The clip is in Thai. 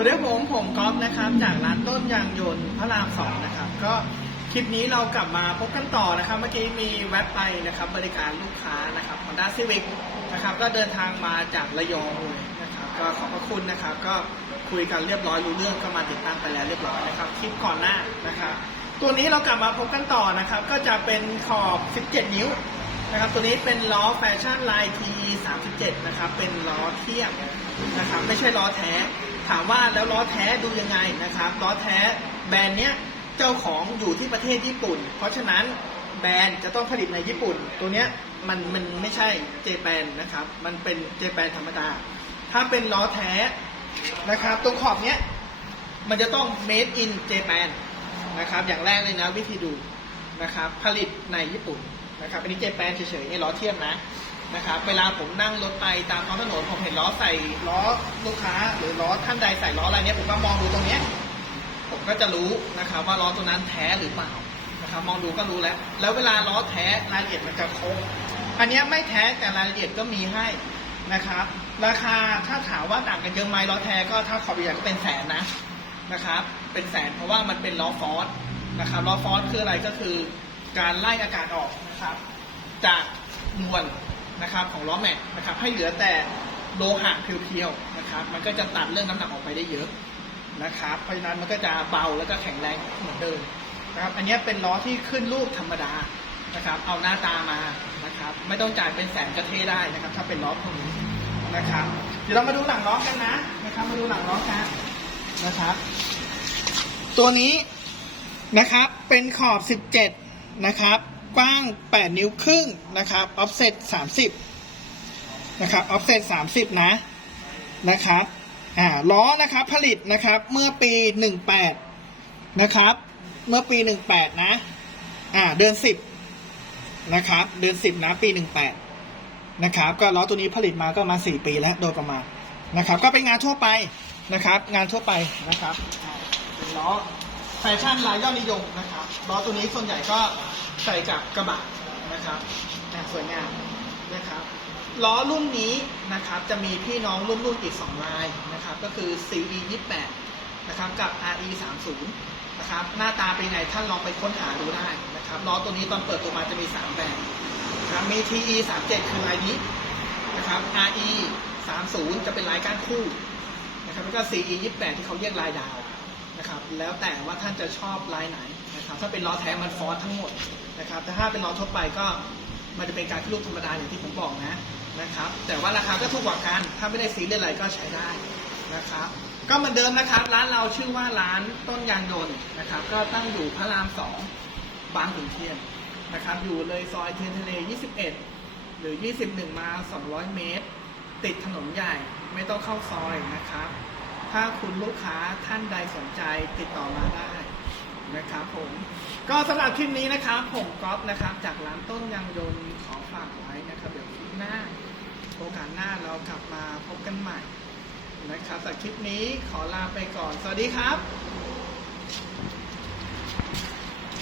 สวัสดีครับผมผมก๊อฟนะครับจากร้านต้นยางยนต์พระรามสองนะครับก็คลิปนี้เรากลับมาพบกันต่อนะครับ เมื่อกี้มีแวะไปนะครับ บริการลูกค้านะครับ Honda Civic นะครับ ก็เดินทางมาจากระยองเลยนะครับ ก็ขอบพระคุณนะครับ ก็คุยกันเรียบร้อยรู้เรื่องก็มาติดตั้งไปแล้วเรียบร้อยนะครับคลิปก่อนหน้านะครับ ตัวนี้เรากลับมาพบกันต่อนะครับ ก็จะเป็นขอบ 17 นิ้วนะครับตัวนี้เป็นล้อแฟชั่นไลาย TE 37 นะครับ เป็นล้อเทียบนะครับ ไม่ใช่ล้อแท้ ถามว่าแล้วล้อแท้ดูยังไงนะครับล้อแท้แบรนด์เนี้ยเจ้าของอยู่ที่ประเทศญี่ปุ่น เพราะฉะนั้นแบรนด์จะต้องผลิตในญี่ปุ่น ตัวเนี้ยมันมันไม่ใช่เจแปนนะครับ มันเป็นเจแปนธรรมดา ถ้าเป็นล้อแท้นะครับ ตรงขอบเนี้ยมันจะต้อง made in Japan นะครับ อย่างแรกเลยนะวิธีดูนะครับ ผลิตในญี่ปุ่นนะครับ อันนี้เจแปนเฉยๆนี่ล้อเทียมนะ นะครับเวลาผมนั่งรถไปตามท้องถนนผมเห็นล้อใส่ล้อลูกค้า หรือล้อท่านใดใส่ล้ออะไรเนี้ยผมก็มองดูตรงเนี้ยผมก็จะรู้นะครับ ว่าล้อตัวนั้นแท้หรือเปล่านะครับ มองดูก็รู้แล้ว แล้วเวลาล้อแท้รายละเอียดมันจะครบอันเนี้ยไม่แท้แต่รายละเอียดก็มีให้นะครับ ราคาถ้าถามว่าต่างกันเยอะไหมล้อแท้ก็ถ้าขอบใหญ่ก็เป็นแสนนะนะครับ เป็นแสนเพราะว่ามันเป็นล้อฟอสนะครับล้อฟอสคืออะไรก็คือการไล่อากาศออกนะครับ จากมวล นะครับของล้อแม็กนะครับให้เหลือแต่โลหะเพียวๆนะครับ มันก็จะตัดเรื่องน้ำหนักออกไปได้เยอะนะครับ เพราะฉะนั้นมันก็จะเบาแล้วก็แข็งแรงเหมือนเดิมนะครับ อันนี้เป็นล้อที่ขึ้นรูปธรรมดานะครับ เอาหน้าตามานะครับ ไม่ต้องจ่ายเป็นแสนกระเทได้นะครับ ถ้าเป็นล้อพวกนี้นะครับ เดี๋ยวเรามาดูหลังล้อกันนะนะครับ มาดูหลังล้อกันนะครับ ตัวนี้นะครับเป็นขอบ 17 นะครับ กว้าง 8 นิ้วครึ่งนะครับ offset 30 นะครับ offset 30 นะ นะครับอ่าล้อนะครับผลิตนะครับเมื่อปี 18 นะครับ เมื่อปี 18 นะอ่าเดือน 10 นะครับ เดือน 10 นะ ปี 18 นะครับ ก็ล้อตัวนี้ผลิตมาก็มา 4 ปีแล้วโดยประมาณนะครับ ก็เป็นงานทั่วไปนะครับ งานทั่วไปนะครับล้อ แฟชั่นรายยอดนิยมนะครับล้อตัวนี้ส่วนใหญ่ก็ใส่กับกระบะนะครับสวยงามนะครับล้อรุ่นนี้นะครับจะมีพี่น้องรุ่นรุ่นอีก2ลายนะครับก็คือ CE 28นะครับกับ RE 30นะครับหน้าตาเป็นไงท่านลองไปค้นหาดูได้นะครับล้อตัวนี้ตอนเปิดตัวมาจะมี 3 แบบนะครับมี TE 37คือลายนี้นะครับ RE 30จะเป็นลายก้านคู่นะครับแล้วก็ CE 28ที่เขาเรียกลายดาว นะครับแล้วแต่ว่าท่านจะชอบลายไหนนะครับถ้าเป็นล้อแท้มันฟอสทั้งหมดนะครับแต่ถ้าเป็นล้อทั่วไปก็มันจะเป็นการขึ้นรูปธรรมดาอย่างที่ผมบอกนะนะครับแต่ว่าราคาก็ถูกกว่ากันถ้าไม่ได้ซีเรียสอะไรก็ใช้ได้นะครับก็เหมือนเดิมนะครับ ร้านเราชื่อว่าร้านต้นยางยนต์นะครับ ก็ตั้งอยู่พระรามสองบางขุนเทียนนะครับ อยู่เลยซอยเทียนทะเล 21 หรือ 21 มา 200 เมตร ติดถนนใหญ่ไม่ต้องเข้าซอยนะครับ ถ้าคุณลูกค้าท่านใดสนใจติดต่อมาได้นะครับผมก็สำหรับคลิปนี้นะครับผมก๊อฟนะครับ จากร้านต้นยางยนต์ขอฝากไว้นะครับเดี๋ยวคลิปหน้า โอกาสหน้าเรากลับมาพบกันใหม่นะครับสำหรับคลิปนี้ขอลาไปก่อน สวัสดีครับ